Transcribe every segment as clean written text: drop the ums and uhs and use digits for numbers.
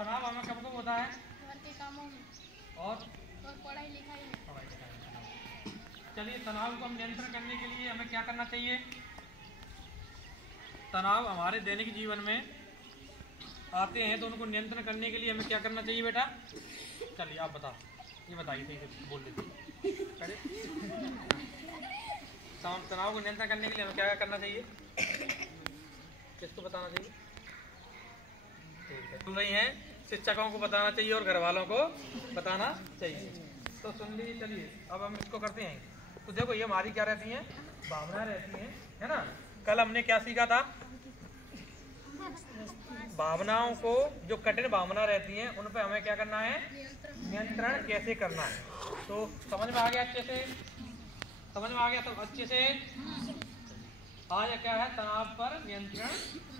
तनाव हमें कब कब होता है? घर के कामों में और पढ़ाई लिखाई में। चलिए, तनाव को हम नियंत्रण करने के लिए हमें क्या करना चाहिए? तनाव हमारे दैनिक जीवन में आते हैं तो उनको नियंत्रण करने के लिए हमें क्या करना चाहिए बेटा? चलिए आप बताओ, ये बताइए, सही से बोल देते तनाव को नियंत्रण करने के लिए हमें क्या करना चाहिए? किसको बताना चाहिए? ठीक है, सुन रही हैं, शिक्षकों को बताना चाहिए और घर वालों को बताना चाहिए। तो सुन लीजिए, चलिए अब हम इसको करते हैं। तो देखो, ये हमारी क्या रहती हैं? भावना रहती हैं, है ना। कल हमने क्या सीखा था? भावनाओं को, जो कठिन भावना रहती हैं उन पर हमें क्या करना है? नियंत्रण कैसे करना है। तो समझ में आ गया? अच्छे से समझ में आ गया? तो अच्छे से आज क्या है? तनाव पर नियंत्रण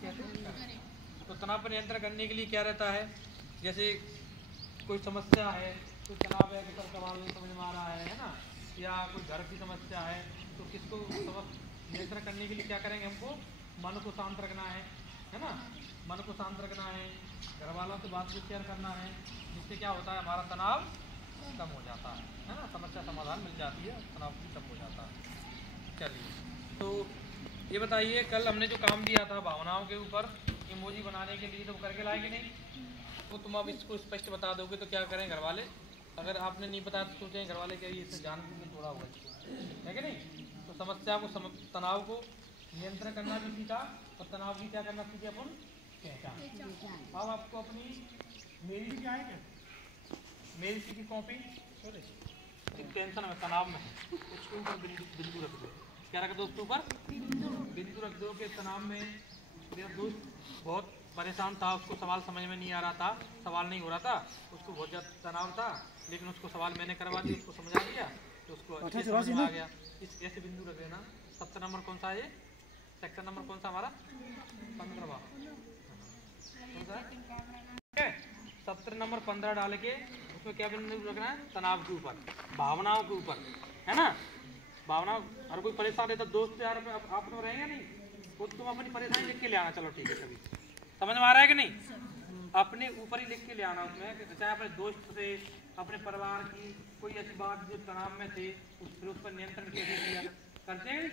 कैसे करें। तो तनाव पर नियंत्रण करने के लिए क्या रहता है? जैसे कोई समस्या है, कोई तनाव है, किसी सवाल नहीं समझ में आ रहा है ना, या कोई घर की समस्या है, तो किसको नियंत्रण करने के लिए क्या करेंगे? हमको मन को शांत रखना है ना। मन को शांत रखना है, घर वालों से बात शेयर करना है, जिससे क्या होता है? हमारा तनाव कम हो जाता है ना, समस्या समाधान मिल जाती है, तनाव भी कम हो जाता है। चलिए, तो ये बताइए, कल हमने जो काम दिया था भावनाओं के ऊपर इमोजी बनाने के लिए, तो करके लाए कि नहीं? वो तुम अब इसको स्पष्ट बता दोगे तो क्या करें घर वाले? अगर आपने नहीं बताया तो सोचें घर वाले क्या ये इससे जान के थोड़ा हुआ है कि नहीं। तो समस्या को, तनाव को नियंत्रण करना भी सीखा और तनाव की क्या करना सीखे अपन? पहचान। अब आपको अपनी मेरी क्या है, मेरी की कॉपी टेंशन में, तनाव में है, उसके ऊपर बिंदु रख दो। क्या रख दो? उसके ऊपर बिंदु रख दो। के तनाव में मेरा दोस्त बहुत परेशान था, उसको सवाल समझ में नहीं आ रहा था, सवाल नहीं हो रहा था, उसको बहुत ज़्यादा तनाव था, लेकिन उसको सवाल मैंने करवा दिया, उसको समझा दिया, तो उसको अच्छे समझ में आ गया। इस ऐसे बिंदु रख देना। 70 नंबर कौन सा है? ये सेक्शन नंबर कौन सा हमारा? 15वां। 70 नंबर 15 डाल के उसमें क्या बिंदु रखना है? तनाव के ऊपर, भावनाओं के ऊपर, है ना। भावना, हर कोई परेशान रहता, दोस्त यार आप में रहेंगे नहीं, वो तुम अपनी परेशानी लिख के ले आना। चलो ठीक है, सभी समझ में आ रहा है कि नहीं? अपने ऊपर ही लिख के ले आना उसमें, चाहे अपने दोस्त से, अपने परिवार की कोई ऐसी बात जो तनाव में थे, उस पर नियंत्रण कैसे किया करते हैं।